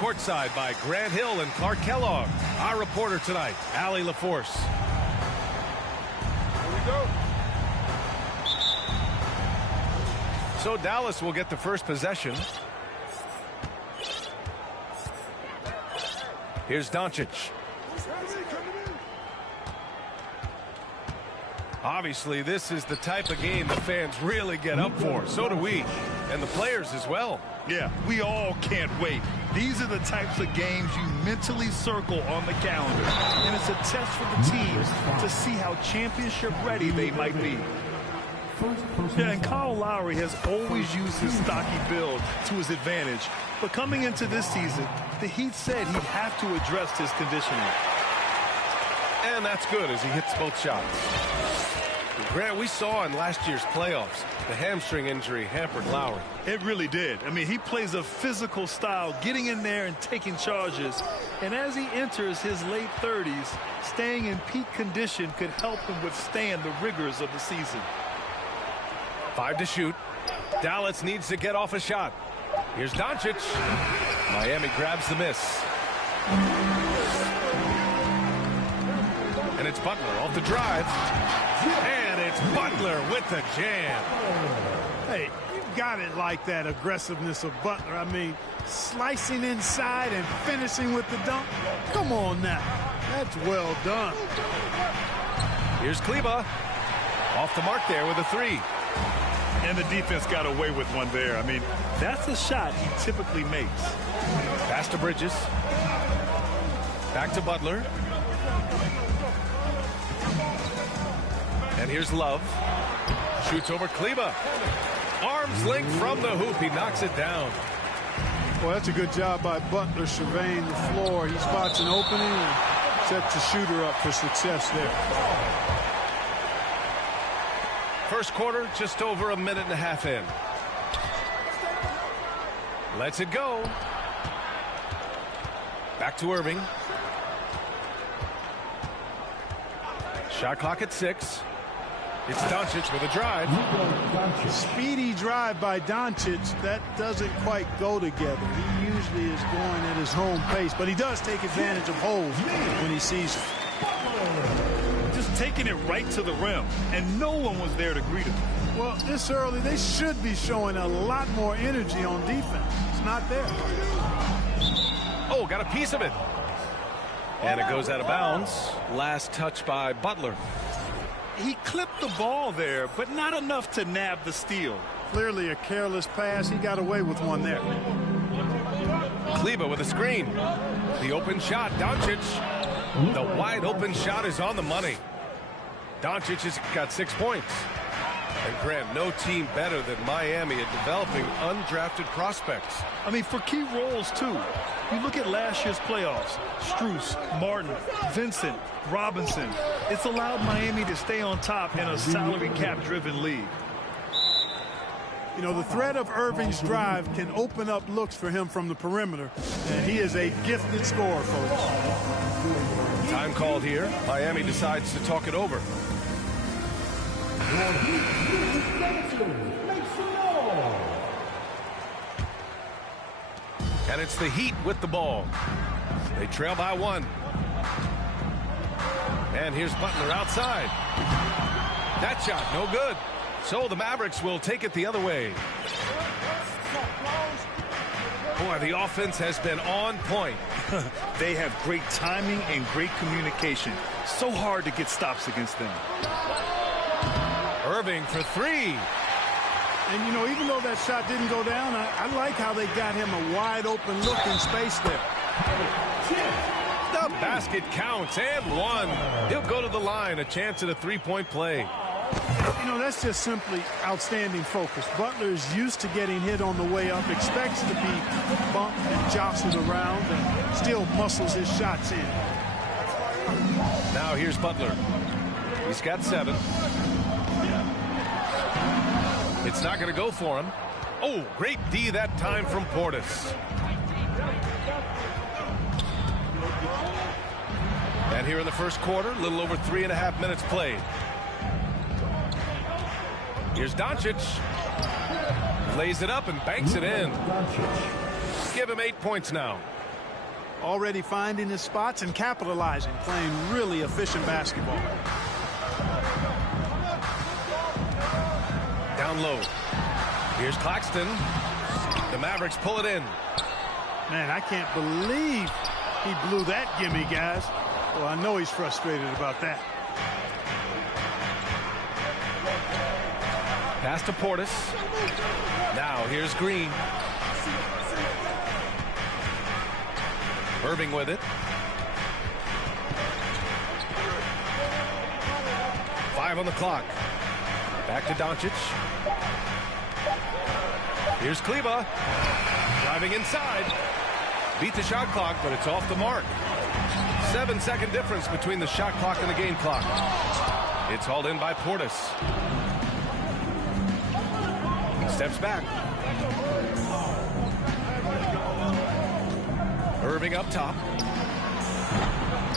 Courtside by Grant Hill and Clark Kellogg. Our reporter tonight, Allie LaForce. Here we go. So Dallas will get the first possession. Here's Doncic. Obviously, this is the type of game the fans really get up for. So do we, and the players as well. Yeah, we all can't wait. These are the types of games you mentally circle on the calendar. And it's a test for the teams to see how championship ready they might be. Yeah, and Kyle Lowry has always used his stocky build to his advantage. But coming into this season, the Heat said he'd have to address his conditioning. And that's good as he hits both shots. Grant, we saw in last year's playoffs, the hamstring injury hampered Lowry. It really did. I mean, he plays a physical style, getting in there and taking charges. And as he enters his late 30s, staying in peak condition could help him withstand the rigors of the season. 5 to shoot. Dallas needs to get off a shot. Here's Doncic. Miami grabs the miss. And it's Butler off the drive. And it's Butler with the jam. Hey, you got it like that aggressiveness of Butler. I mean, slicing inside and finishing with the dunk. Come on now. That's well done. Here's Kleber. Off the mark there with a 3. And the defense got away with one there. I mean, that's a shot he typically makes. Pass to Bridges. Back to Butler. And here's Love. Shoots over Kleber. Arms length from the hoop. He knocks it down. Well, that's a good job by Butler surveying the floor. He spots an opening and sets the shooter up for success there. First quarter, just over a minute and a half in. Lets it go. Back to Irving. Shot clock at 6. It's Doncic with a drive. Speedy drive by Doncic. That doesn't quite go together. He usually is going at his home pace, but he does take advantage of holes when he sees it. Just taking it right to the rim, and no one was there to greet him. Well, this early, they should be showing a lot more energy on defense. It's not there. Oh, got a piece of it. And it goes out of bounds. Last touch by Butler. He clipped the ball there, but not enough to nab the steal. Clearly a careless pass. He got away with one there. Kleber with a screen. The open shot, Doncic. The wide open shot is on the money. Doncic has got 6 points. And Grant, no team better than Miami at developing undrafted prospects. I mean, for key roles, too. You look at last year's playoffs. Strus, Martin, Vincent, Robinson. It's allowed Miami to stay on top in a salary cap-driven league. You know, the threat of Irving's drive can open up looks for him from the perimeter. And he is a gifted scorer, folks. Time called here. Miami decides to talk it over. And it's the Heat with the ball. They trail by 1. And here's Butler outside. That shot, no good. So the Mavericks will take it the other way. Boy, the offense has been on point. They have great timing and great communication. So hard to get stops against them. Irving for 3. And, you know, even though that shot didn't go down, I like how they got him a wide open look in space there. The basket counts and one. He'll go to the line, a chance at a three-point play. You know, that's just simply outstanding focus. Butler is used to getting hit on the way up, expects to be bumped and jostled around, and still muscles his shots in. Now here's Butler. He's got 7. It's not going to go for him. Oh, great D that time from Portis. And here in the first quarter, a little over 3.5 minutes played. Here's Doncic. Lays it up and banks it in. Give him 8 points now. Already finding his spots and capitalizing, playing really efficient basketball. Down low. Here's Claxton. The Mavericks pull it in. Man, I can't believe he blew that gimme, guys. Well, I know he's frustrated about that. Pass to Portis. Now here's Green. Irving with it. 5 on the clock. Back to Doncic. Here's Kleber. Driving inside. Beat the shot clock, but it's off the mark. 7-second difference between the shot clock and the game clock. It's hauled in by Portis. Steps back. Irving up top.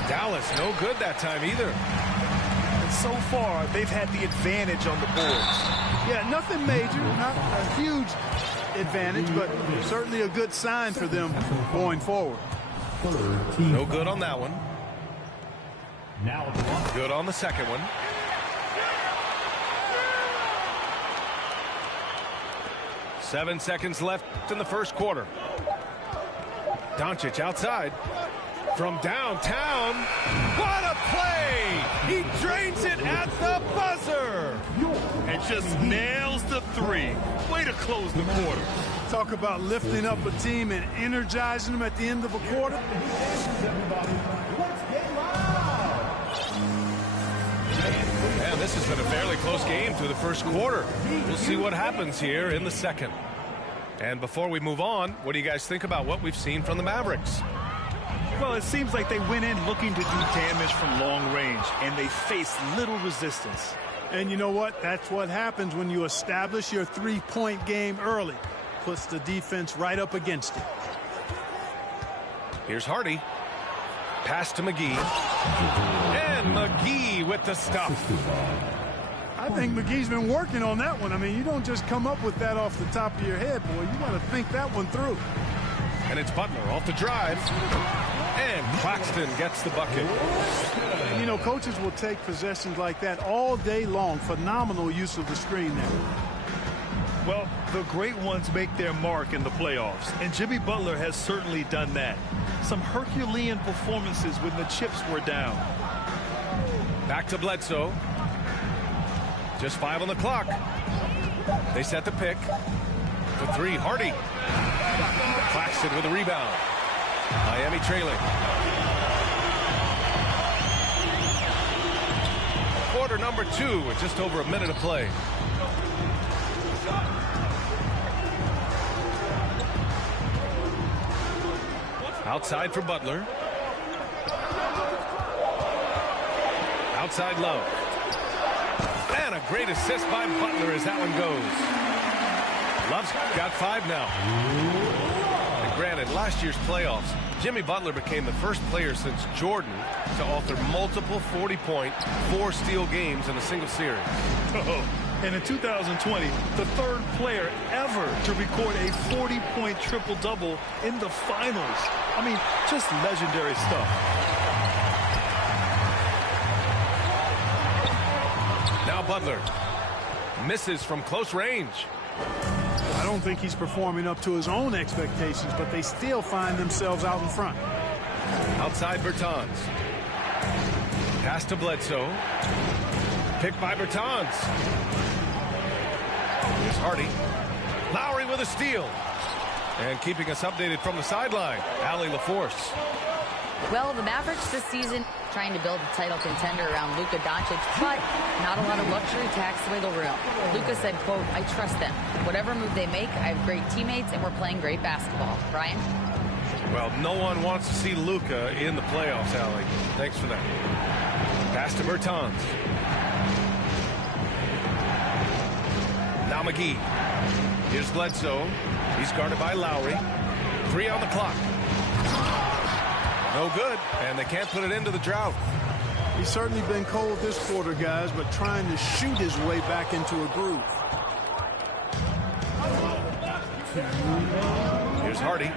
Dallas no good that time either. And so far, they've had the advantage on the boards. Yeah, nothing major, not a huge advantage, but certainly a good sign for them going forward. No good on that one. Good on the second one. Seven seconds left in the first quarter. Doncic outside from downtown. What a play! He drains it at the buzzer. And just nails the 3. Way to close the quarter. Talk about lifting up a team and energizing them at the end of a quarter. Man, this has been a fairly close game through the first quarter. We'll see what happens here in the second. And before we move on, what do you guys think about what we've seen from the Mavericks? Well, it seems like they went in looking to do damage from long range, and they faced little resistance. And you know what? That's what happens when you establish your three-point game early. Puts the defense right up against it. Here's Hardy. Pass to McGee. And McGee with the stuff. I think McGee's been working on that one. I mean, you don't just come up with that off the top of your head, boy. You got to think that one through. And it's Butler off the drive. And Claxton gets the bucket. And, you know, coaches will take possessions like that all day long. Phenomenal use of the screen there. Well, the great ones make their mark in the playoffs, and Jimmy Butler has certainly done that. Some Herculean performances when the chips were down. Back to Bledsoe. Just 5 on the clock. They set the pick. For 3, Hardy. Claxton with a rebound. Miami trailing. Quarter number 2 with just over a minute of play. Outside for Butler. Outside Love. And a great assist by Butler as that one goes. Love's got 5 now. And granted, last year's playoffs, Jimmy Butler became the first player since Jordan to author multiple 40-point, 4-steal games in a single series. And in 2020, the third player ever to record a 40-point triple-double in the finals. I mean, just legendary stuff. Now Butler misses from close range. I don't think he's performing up to his own expectations, but they still find themselves out in front. Outside Bertans. Pass to Bledsoe. Picked by Bertans. Here's Hardy. Lowry with a steal. And keeping us updated from the sideline, Allie LaForce. Well, the Mavericks this season trying to build a title contender around Luka Doncic, but not a lot of luxury tax wiggle room. Luka said, quote, "I trust them. Whatever move they make, I have great teammates, and we're playing great basketball." Brian? Well, no one wants to see Luka in the playoffs, Allie. Thanks for that. Pass to Bertans. Now McGee. Here's Bledsoe. He's guarded by Lowry. 3 on the clock. No good, and they can't put it into the drought. He's certainly been cold this quarter, guys, but trying to shoot his way back into a groove. Here's Hardy.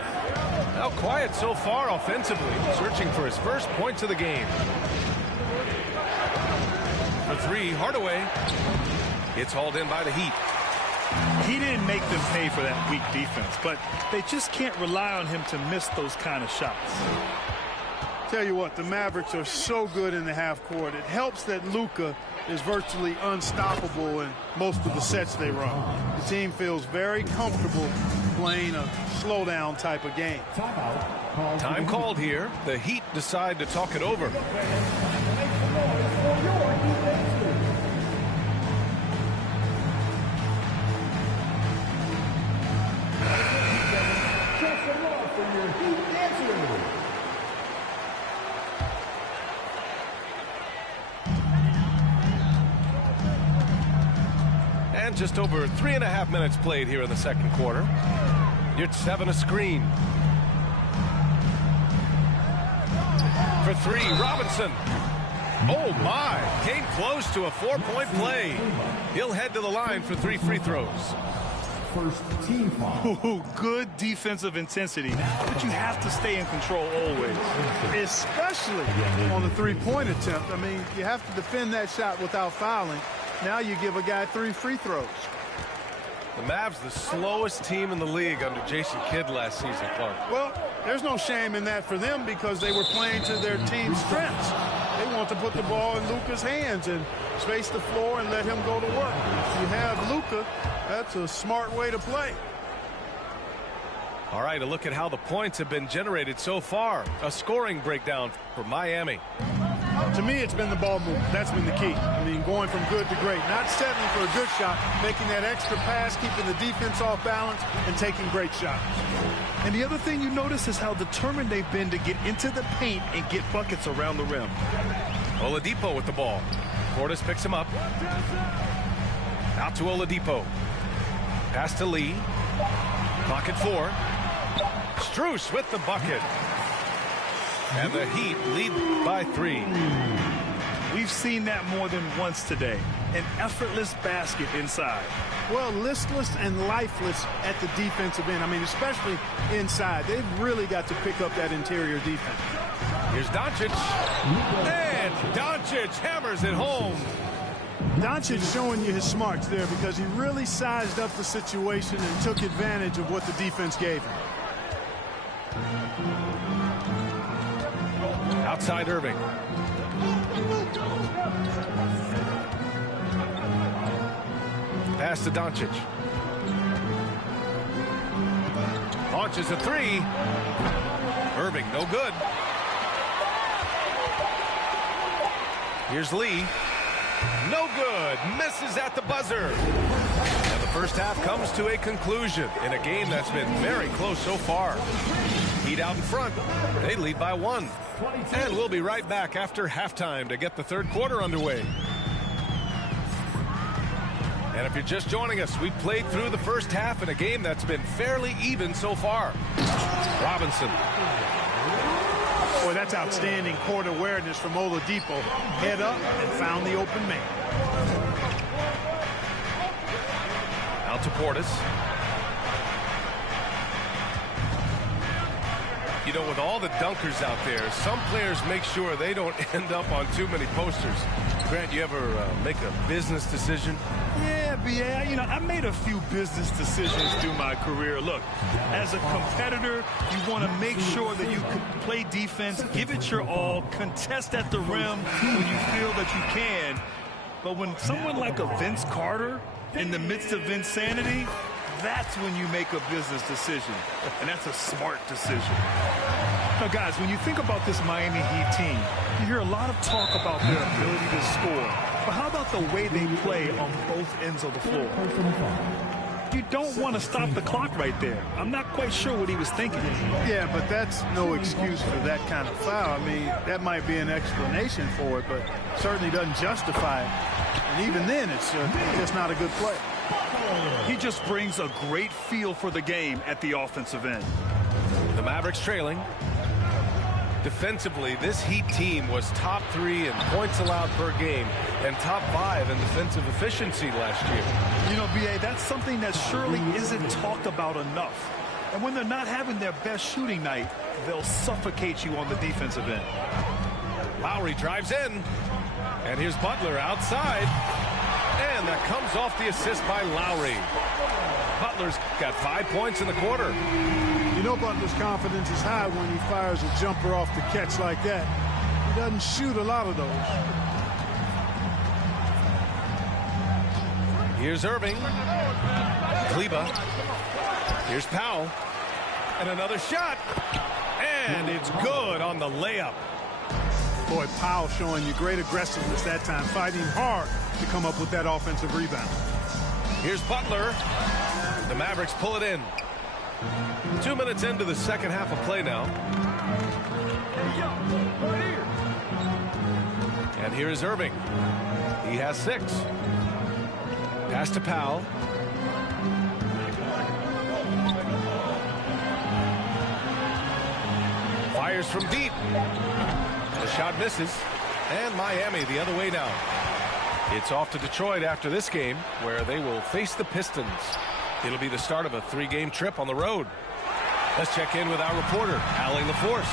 Now quiet so far offensively, searching for his first points of the game. For 3, Hardaway. It's hauled in by the Heat. He didn't make them pay for that weak defense, but they just can't rely on him to miss those kind of shots. Tell you what, the Mavericks are so good in the half court. It helps that Luka is virtually unstoppable in most of the sets they run. The team feels very comfortable playing a slowdown type of game. Time called here. The Heat decide to talk it over. And just over 3.5 minutes played here in the second quarter. It's 7 a screen. For 3, Robinson. Oh my, came close to a 4-point play. He'll head to the line for 3 free throws. First team foul. Ooh, good defensive intensity, but you have to stay in control always. Especially on the three-point attempt. I mean, you have to defend that shot without fouling. Now you give a guy 3 free throws. The Mavs, the slowest team in the league under Jason Kidd last season, Clark. Well, there's no shame in that for them because they were playing to their team's strengths. They want to put the ball in Luka's hands and space the floor and let him go to work. If you have Luka, that's a smart way to play. All right, a look at how the points have been generated so far. A scoring breakdown for Miami. To me, it's been the ball movement. That's been the key. I mean, going from good to great. Not settling for a good shot, making that extra pass, keeping the defense off balance, and taking great shots. And the other thing you notice is how determined they've been to get into the paint and get buckets around the rim. Oladipo with the ball. Portis picks him up. Out to Oladipo. Pass to Lee. Clock at 4. Strus with the bucket. And the Heat lead by 3. We've seen that more than once today. An effortless basket inside. Well, listless and lifeless at the defensive end. I mean, especially inside. They've really got to pick up that interior defense. Here's Doncic. And Doncic hammers it home. Doncic showing you his smarts there because he really sized up the situation and took advantage of what the defense gave him. Outside Irving. Pass to Doncic. Launches a 3. Irving, no good. Here's Lee. No good. Misses at the buzzer. And the first half comes to a conclusion in a game that's been very close so far. Heat out in front. They lead by 1. And we'll be right back after halftime to get the third quarter underway. And if you're just joining us, we played through the first half in a game that's been fairly even so far. Robinson. Boy, that's outstanding court awareness from Oladipo. Head up and found the open man. Out to Portis. You know, with all the dunkers out there, some players make sure they don't end up on too many posters. Grant, you ever make a business decision? Yeah, B.A., you know, I made a few business decisions through my career. Look, as a competitor, you want to make sure that you can play defense, give it your all, contest at the rim when you feel that you can. But when someone like a Vince Carter In the midst of insanity, that's when you make a business decision. And that's a smart decision. Now, guys, when you think about this Miami Heat team, you hear a lot of talk about their ability to score. But how about the way they play on both ends of the floor? You don't want to stop the clock right there. I'm not quite sure what he was thinking. Yeah, but that's no excuse for that kind of foul. I mean, that might be an explanation for it, but certainly doesn't justify it. And even then, it's just not a good play. He just brings a great feel for the game at the offensive end. The Mavericks trailing. Defensively, this Heat team was top 3 in points allowed per game and top 5 in defensive efficiency last year. You know, B.A., that's something that surely isn't talked about enough. And when they're not having their best shooting night, they'll suffocate you on the defensive end. Lowry drives in. And here's Butler outside. And that comes off the assist by Lowry. Butler's got 5 points in the quarter. You know Butler's confidence is high when he fires a jumper off the catch like that. He doesn't shoot a lot of those. Here's Irving. Kleber. Here's Powell. And another shot. And it's good on the layup. Boy, Powell showing you great aggressiveness that time, fighting hard to come up with that offensive rebound. Here's Butler. The Mavericks pull it in. 2 minutes into the second half of play now. And here is Irving. He has 6. Pass to Powell. Fires from deep. The shot misses. And Miami the other way now. It's off to Detroit after this game, where they will face the Pistons. It'll be the start of a 3-game trip on the road. Let's check in with our reporter, Allie LaForce.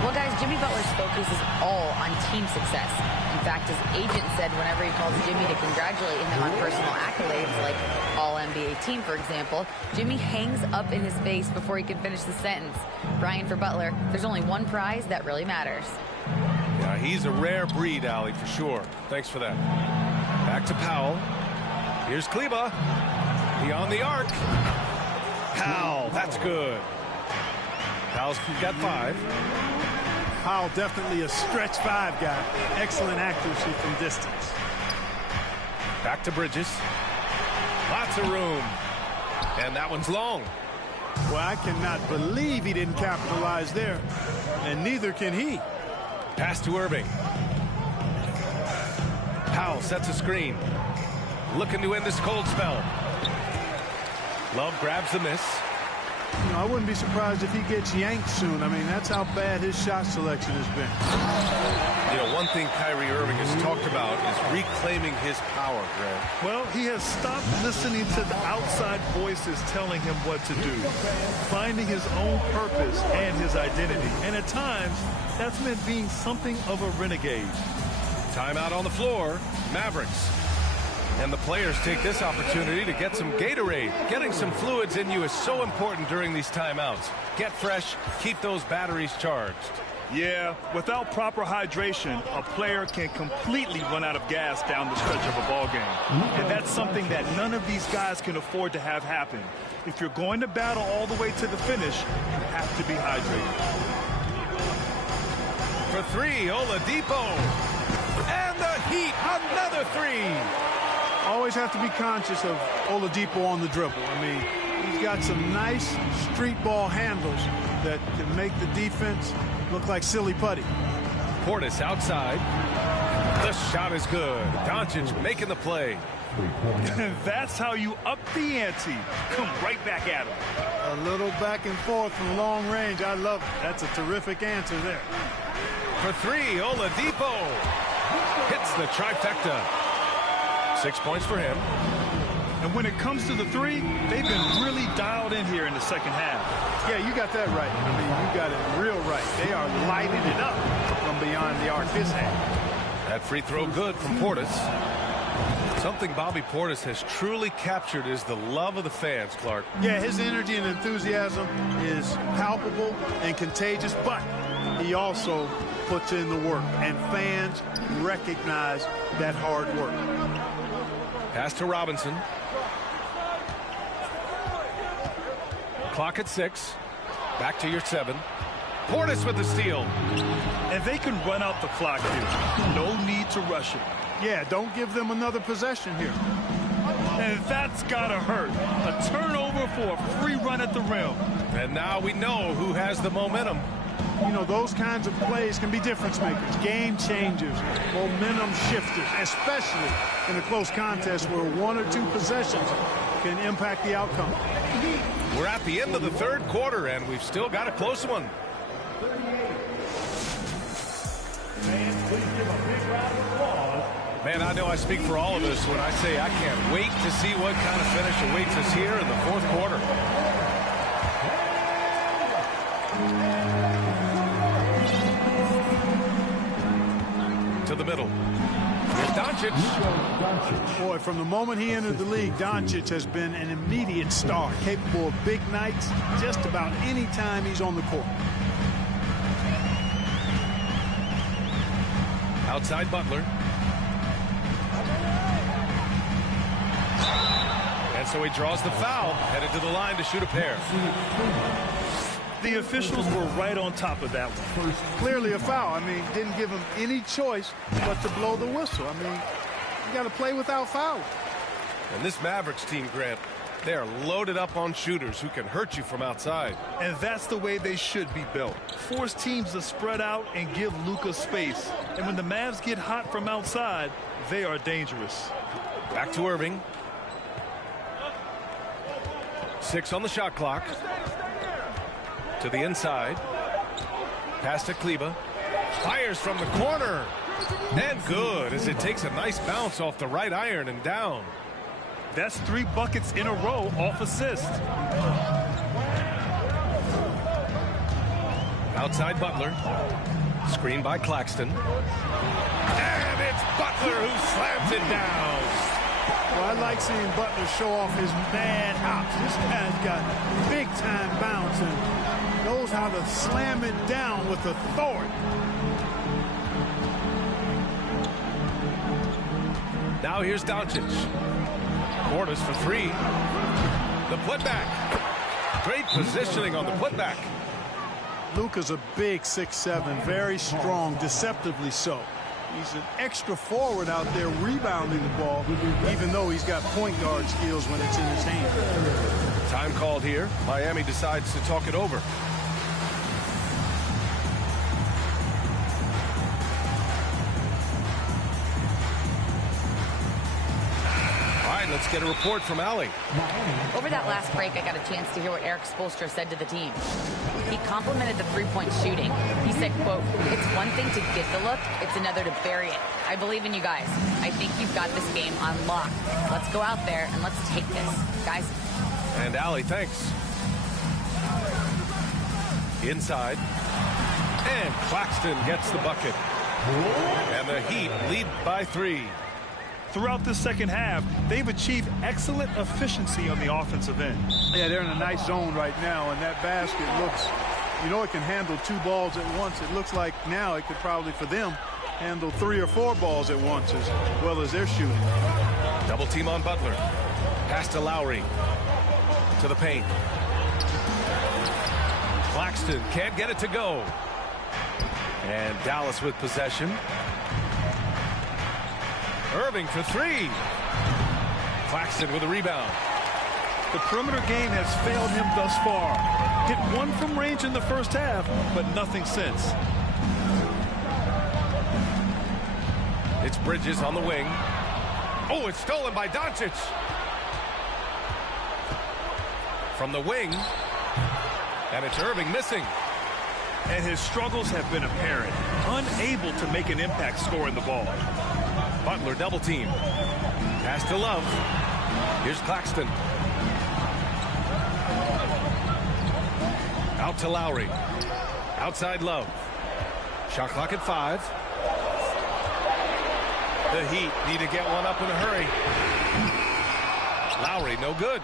Well, guys, Jimmy Butler's focus is all on team success. In fact, his agent said whenever he calls Jimmy to congratulate him on personal accolades, like All-NBA team, for example, Jimmy hangs up in his face before he can finish the sentence. Brian, for Butler, there's only one prize that really matters. Yeah, he's a rare breed, Allie, for sure. Thanks for that. Back to Powell. Here's Kleber. Beyond the arc. Powell, that's good. Powell's got 5. Powell definitely a stretch 5 guy. Excellent accuracy from distance. Back to Bridges. Lots of room. And that one's long. Well, I cannot believe he didn't capitalize there. And neither can he. Pass to Irving. Powell sets a screen. Looking to end this cold spell. Love grabs the miss. You know, I wouldn't be surprised if he gets yanked soon. I mean, that's how bad his shot selection has been. You know, one thing Kyrie Irving has talked about is reclaiming his power, Greg. Well, he has stopped listening to the outside voices telling him what to do, finding his own purpose and his identity. And at times, that's meant being something of a renegade. Timeout on the floor. Mavericks. And the players take this opportunity to get some Gatorade. Getting some fluids in you is so important during these timeouts. Get fresh, keep those batteries charged. Yeah, without proper hydration, a player can completely run out of gas down the stretch of a ball game. And that's something that none of these guys can afford to have happen. If you're going to battle all the way to the finish, you have to be hydrated. For 3, Oladipo. And the Heat, another 3. Always have to be conscious of Oladipo on the dribble. I mean, he's got some nice street ball handles that can make the defense look like silly putty. Portis outside. The shot is good. Doncic making the play. That's how you up the ante. Come right back at him. A little back and forth from long range. I love it. That's a terrific answer there. For 3, Oladipo. Hits the trifecta. 6 points for him. And when it comes to the 3, they've been really dialed in here in the second half. Yeah, you got that right. I mean, you got it real right. They are lighting it up from beyond the arc this half. That free throw good from Portis. Something Bobby Portis has truly captured is the love of the fans, Clark. Yeah, his energy and enthusiasm is palpable and contagious, but he also puts in the work, and fans recognize that hard work. Pass to Robinson. Clock at 6. Back to your 7. Portis with the steal. And they can run out the clock here. No need to rush it. Yeah, don't give them another possession here. And that's gotta hurt. A turnover for a free run at the rim. And now we know who has the momentum. You know, those kinds of plays can be difference makers, game changers, momentum shifters, especially in a close contest where 1 or 2 possessions can impact the outcome. We're at the end of the third quarter, and we've still got a close one. Man, I know I speak for all of us when I say I can't wait to see what kind of finish awaits us here in the fourth quarter. To the middle. Here's Doncic. Boy, from the moment he entered the league, Doncic has been an immediate star, capable of big nights just about any time he's on the court. Outside Butler. And so he draws the foul, headed to the line to shoot a pair. The officials were right on top of that one. Clearly a foul. I mean, didn't give him any choice but to blow the whistle. I mean, you got to play without fouling. And this Mavericks team, Grant, they are loaded up on shooters who can hurt you from outside. And that's the way they should be built. Force teams to spread out and give Luka space. And when the Mavs get hot from outside, they are dangerous. Back to Irving. 6 on the shot clock. To the inside. Pass to Kleber. Fires from the corner. And good, as it takes a nice bounce off the right iron and down. That's 3 buckets in a row off assist. Outside Butler. Screen by Claxton. And it's Butler who slams it down. Well, I like seeing Butler show off his mad hops. This guy's got big-time bounce and knows how to slam it down with authority. Now here's Doncic. Portis for 3. The putback. Great positioning on the putback. Luka's a big 6'7", very strong, deceptively so. He's an extra forward out there rebounding the ball, even though he's got point guard skills when it's in his hand. Time called here. Miami decides to talk it over. Let's get a report from Allie. Over that last break, I got a chance to hear what Eric Spoelstra said to the team. He complimented the three-point shooting. He said, quote, "It's one thing to get the look, it's another to bury it. I believe in you guys. I think you've got this game on lock. Let's go out there and let's take this, guys." And Allie, thanks. Inside. And Claxton gets the bucket. And the Heat lead by 3. Throughout the second half, they've achieved excellent efficiency on the offensive end. Yeah, they're in a nice zone right now, and that basket looks, you know, it can handle 2 balls at once. It looks like now it could probably, for them, handle 3 or 4 balls at once as well as they're shooting. Double team on Butler. Pass to Lowry. To the paint. Claxton can't get it to go. And Dallas with possession. Irving for 3. Claxton with a rebound. The perimeter game has failed him thus far. Hit 1 from range in the first half, but nothing since. It's Bridges on the wing. Oh, it's stolen by Doncic. From the wing. And it's Irving missing. And his struggles have been apparent. Unable to make an impact scoring the ball. Butler double team. Pass to Love. Here's Claxton. Out to Lowry. Outside Love. Shot clock at 5. The Heat need to get one up in a hurry. Lowry, no good.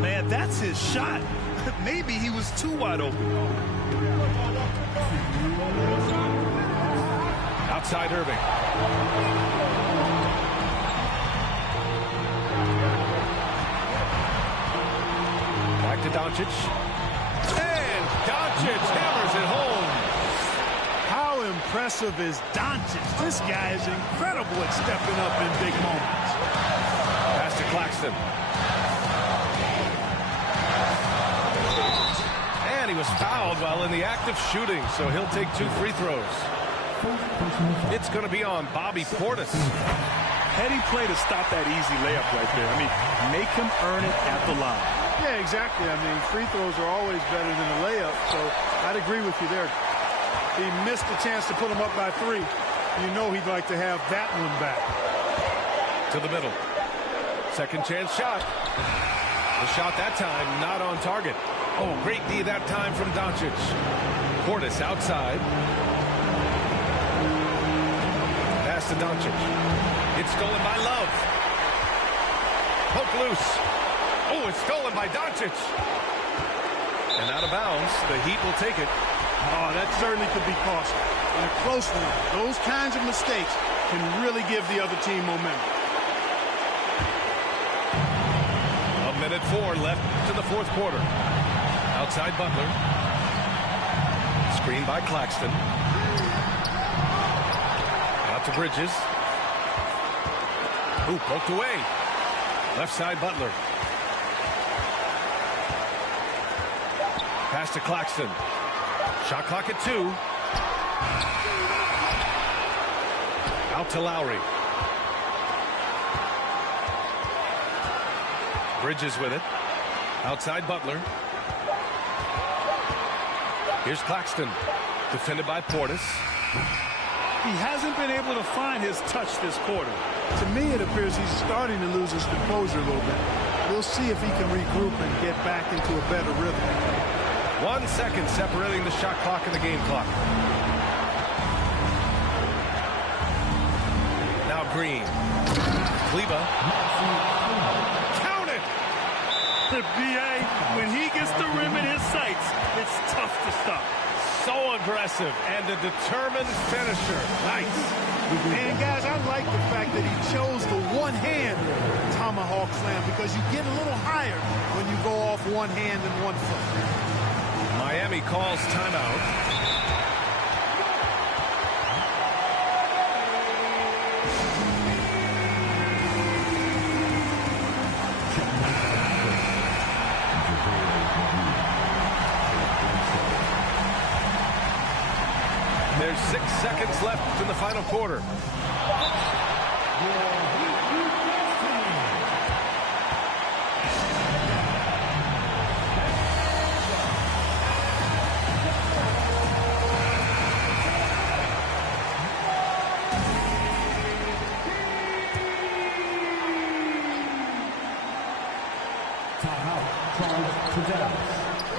Man, that's his shot. Maybe he was too wide open. Outside Irving. Doncic. And Doncic hammers it home. How impressive is Doncic? This guy is incredible at stepping up in big moments. Pass to Claxton. And he was fouled while in the act of shooting, so he'll take 2 free throws. It's going to be on Bobby Portis. Heady play to stop that easy layup right there. I mean, make him earn it at the line. Yeah, exactly. I mean, free throws are always better than a layup, so I'd agree with you there. He missed the chance to put him up by 3. You know he'd like to have that one back. To the middle. Second chance shot. The shot that time not on target. Oh, great D that time from Doncic. Portis outside. Pass to Doncic. It's stolen by Love. Poke loose. Oh, it's stolen by Doncic. And out of bounds. The Heat will take it. Oh, that certainly could be costly. In a close one, those kinds of mistakes can really give the other team momentum. 1:04 left to the fourth quarter. Outside Butler. Screen by Claxton. Out to Bridges. Ooh, poked away. Left side Butler. Pass to Claxton. Shot clock at 2. Out to Lowry. Bridges with it. Outside Butler. Here's Claxton. Defended by Portis. He hasn't been able to find his touch this quarter. To me, it appears he's starting to lose his composure a little bit. We'll see if he can regroup and get back into a better rhythm. 1 second separating the shot clock and the game clock. Now Green. Kleber. Count it! The BA, when he gets the rim in his sights, it's tough to stop. So aggressive and a determined finisher. Nice. And guys, I like the fact that he chose the one-hand tomahawk slam because you get a little higher when you go off one hand and 1 foot. Miami calls timeout. There's 6 seconds left in the final quarter.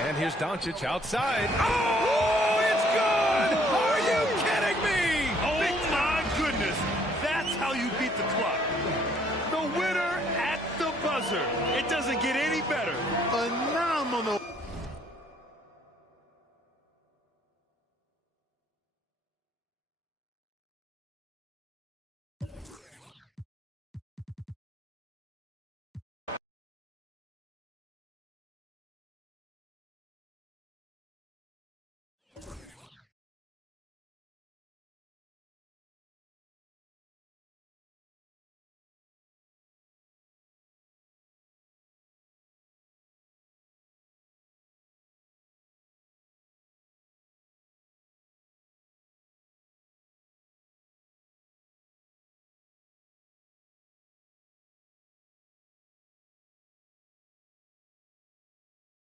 And here's Doncic outside. Oh, it's good! Are you kidding me? Oh, my goodness. That's how you beat the clock. The winner at the buzzer. It doesn't get any